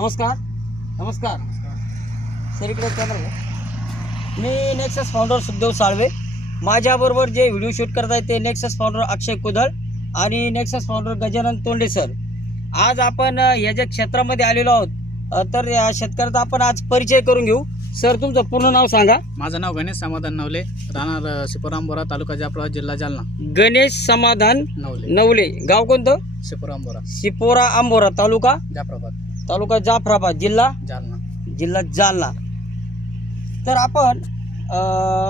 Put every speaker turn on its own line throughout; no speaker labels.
नमस्कार. नमस्कार. सर इकडे चॅनल मी नेक्सस फाउंडर सुखदेव साळवे. माझ्याबरोबर जे व्हिडिओ शूट करत आहेत ते नेक्सस फाउंडर अक्षय कुदळ आणि Nexus founder Gajanan Tonde sir आज आपण या ज्या क्षेत्रामध्ये आलेलो आहोत तर या शेतकऱ्याचा आपण आज परिचय करून घेऊ. सर तुमचं पूर्ण नाव सांगा.
माझं नाव गणेश समाधान नवले राहणार सिपोरामबोरा तालुका जाफरा जिल्हा जालना.
गणेश समाधान
नवले.
नवले. गाव कोणतं?
सिपोरामबोरा
सिपोरा आंबोरा तालुका?
जाफराबाद.
तालुका जाफराबाद जिल्हा?
जालना.
जिल्हा जालना. तर आपण अ,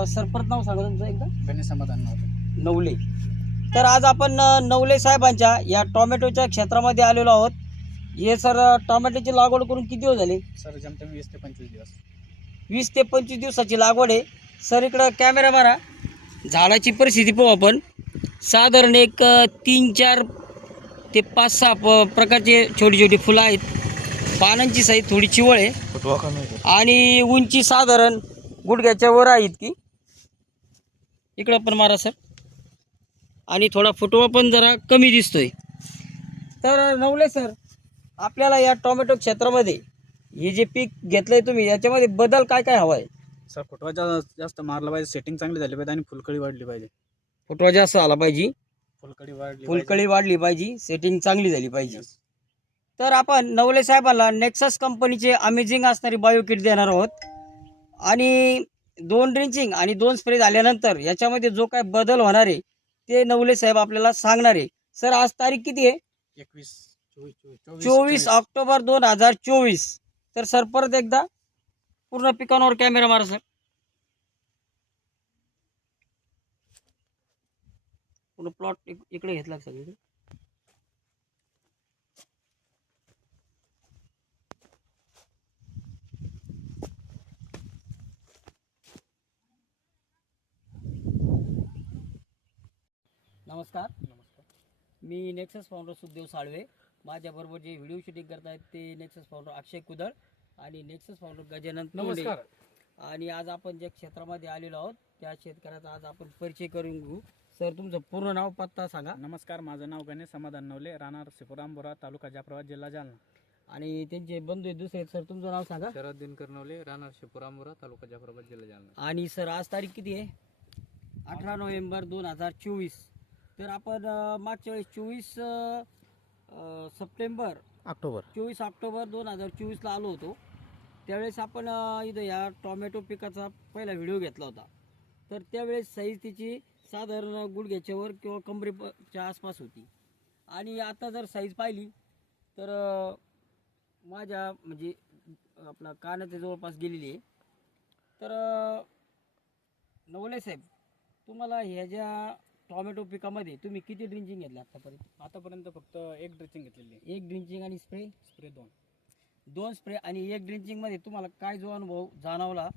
सर परत नाव सांगा तुमचं एकदा.
गणेश समाधान नवले.
नवले. तर आज आपण नवले साहेबांच्या या टोमॅटोच्या क्षेत्रामध्ये आलेलो आहोत. हे सर टोमॅटोची लागवड करून किती दिवस झाले?
सर जमते वीस ते पंचवीस दिवस.
वीस ते पंचवीस दिवसाची लागवड आहे. सर इकडं कॅमेरा मारा. झाडाची परिस्थिती पाहू आपण. साधारण एक तीन चार ते पाच सहा प्रकारचे छोटी छोटी फुलं आहेत. पानांची साईज थोडी चिवळ आहे. आणि उंची साधारण गुडघ्याच्या वर आहे इतकी. इकडं पण मारा सर. आणि थोडा फुटवा पण जरा कमी दिसतोय. तर नवले सर आपल्याला या टोमॅटो क्षेत्रामध्ये हे जे पीक घेतलंय तुम्ही याच्यामध्ये बदल काय काय हवा आहे
सर फुटवा जा- जास्त मारला पाहिजे. सेटिंग चांगली झाली पाहिजे आणि फुलकळी वाढली पाहिजे.
फुटवा जास्त आला पाहिजे.
फुलकळी वाढली
फुलकळी वाढली पाहिजे. सेटिंग चांगली झाली पाहिजे. तर आपण नवले साहेबांना नेक्सस कंपनीचे अमेझिंग असणारी बायो किट देणार आहोत. आणि दोन ड्रिंचिंग आणि दोन स्प्रे झाल्यानंतर याच्यामध्ये जो काय बदल होणार आहे ते नवले साहेब आपल्याला सांगणार आहे. सर आज तारीख किती आहे?
एकवीस चोवीस
ऑक्टोबर दोन हजार चोवीस. तर सर परत एकदा पूर्ण पिकांवर कॅमेरा मारा सर. पूर्ण प्लॉट इकडे घेतला का नमस्कार.
नमस्कार.
मी नेक्सस फाउंडर सुखदेव साळवे. माझ्याबरोबर जे व्हिडिओ शूटिंग करतायत ते नेक्सस फाउंडर अक्षय कुदळ आणि नेक्सस फाउंडर गजानन तोंडे.
नमस्कार.
आणि आज आपण ज्या क्षेत्रामध्ये आलेलो आहोत त्या शेतकऱ्याचा आज आपण परिचय करून घेऊ. सर तुमचं पूर्ण नाव पत्ता सांगा.
नमस्कार माझं नाव गणेश समाधान नवले राहणार सिपोरामबोरा तालुका जाफराबाद जिल्हा जालना.
आणि त्यांचे बंधू आहेत दुसरे सर तुमचं नाव सांगा.
शरद दिनकर नवले राहणार शिपुरामबोरा तालुका जाफराबाद जिल्हा जालना.
आणि सर आज तारीख किती आहे? अठरा नोव्हेंबर दोन हजार चोवीस. तर आपण मागच्या वेळेस चोवीस सप्टेंबर
ऑक्टोबर.
चोवीस ऑक्टोबर दोन हजार चोवीसला आलो होतो. त्यावेळेस आपण इथं या टॉमॅटो पिकाचा पहिला व्हिडिओ घेतला होता. तर त्यावेळेस साईज तिची साधारण गुडघ्याच्यावर किंवा कमरेच्या आसपास होती. आणि आता जर साईज पाहिली तर माझ्या म्हणजे आपला कानाच्या जवळपास गेलेली आहे. तर नवले साहेब तुम्हाला ह्या ज्या टॉमॅटो पिकामध्ये तुम्ही किती ड्रिंचिंग घेतलं आतापर्यंत?
आतापर्यंत फक्त एक ड्रेसिंग घेतलेली आहे.
एक ड्रिंचिंग आणि स्प्रे?
स्प्रे दोन.
दोन स्प्रे आणि एक ड्रिंचिंगमध्ये तुम्हाला काय जो अनुभव जाणवला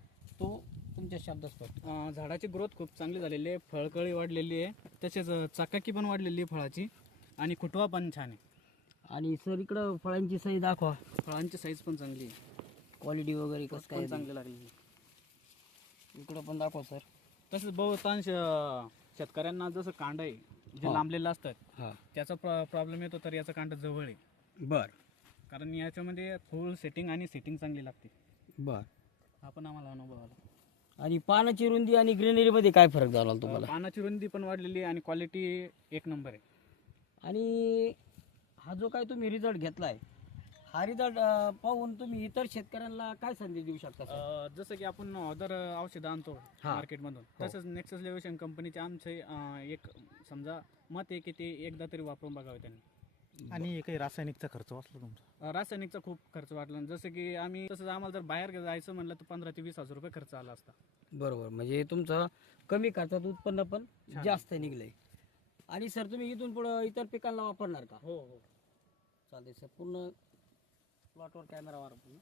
तो तुमच्या शब्दात स्पष्ट
अं, झाडाची ग्रोथ खूप चांगली झालेली आहे फळकळी वाढलेली आहे तसेच अं, चकाकी पण वाढलेली आहे फळाची आणि कुटवा पण छान आहे.
आणि सर इकडं फळांची साईज दाखवा.
फळांची साईज पण चांगली आहे.
क्वालिटी वगैरे कसं काय
पण
आहे?
चांगली लागली
ते. इकडं पण दाखवा सर.
तसेच बहुतांश अं, शेतकऱ्यांना जसं कांड आहे जे
हा.
लांबलेलं असतात
हां.
त्याचा प्रॉब्लेम येतो तर याचं कांड जवळ आहे.
बर.
कारण याच्यामध्ये फुल सेटिंग आणि सेटिंग चांगली लागते.
बर.
हा पण आम्हाला अनुभव आला
आणि पानाची रुंदी आणि ग्रीनरीमध्ये काय फरक जाणवला तुम्हाला?
पानाची रुंदी पण वाढलेली आहे आणि क्वालिटी एक नंबर आहे.
आणि हा जो काय तुम्ही रिझल्ट घेतलाय हा रिझल्ट पाहून तुम्ही इतर शेतकऱ्यांना काय संदेश देऊ शकता
अं, जसं की आपण अदर औषधं आणतो
हा.
मार्केटमधून.
हो.
तसंच नेक्सस लेव्हशन कंपनीचे आमचे अं, एक समजा मत आहे की ते एकदा तरी वापरून बघावे त्यांनी.
आणि काही रासायनिकचा खर्च वाचला तुमचा?
अं, रासायनिकचा खूप खर्च वाढला जसं की आम्ही तसंच आम्हाला जर बाहेर जायचं म्हणलं तर पंधरा ते वीस हजार रुपये खर्च आला असता.
बरोबर. म्हणजे तुमचं कमी खर्चात उत्पन्न पण
छान.
जास्त निघलंय. आणि सर तुम्ही इथून पुढं इतर पिकांना वापरणार का?
हो हो.
चालते सर. पूर्ण प्लॉटवर कॅमेरा मारा पूर्ण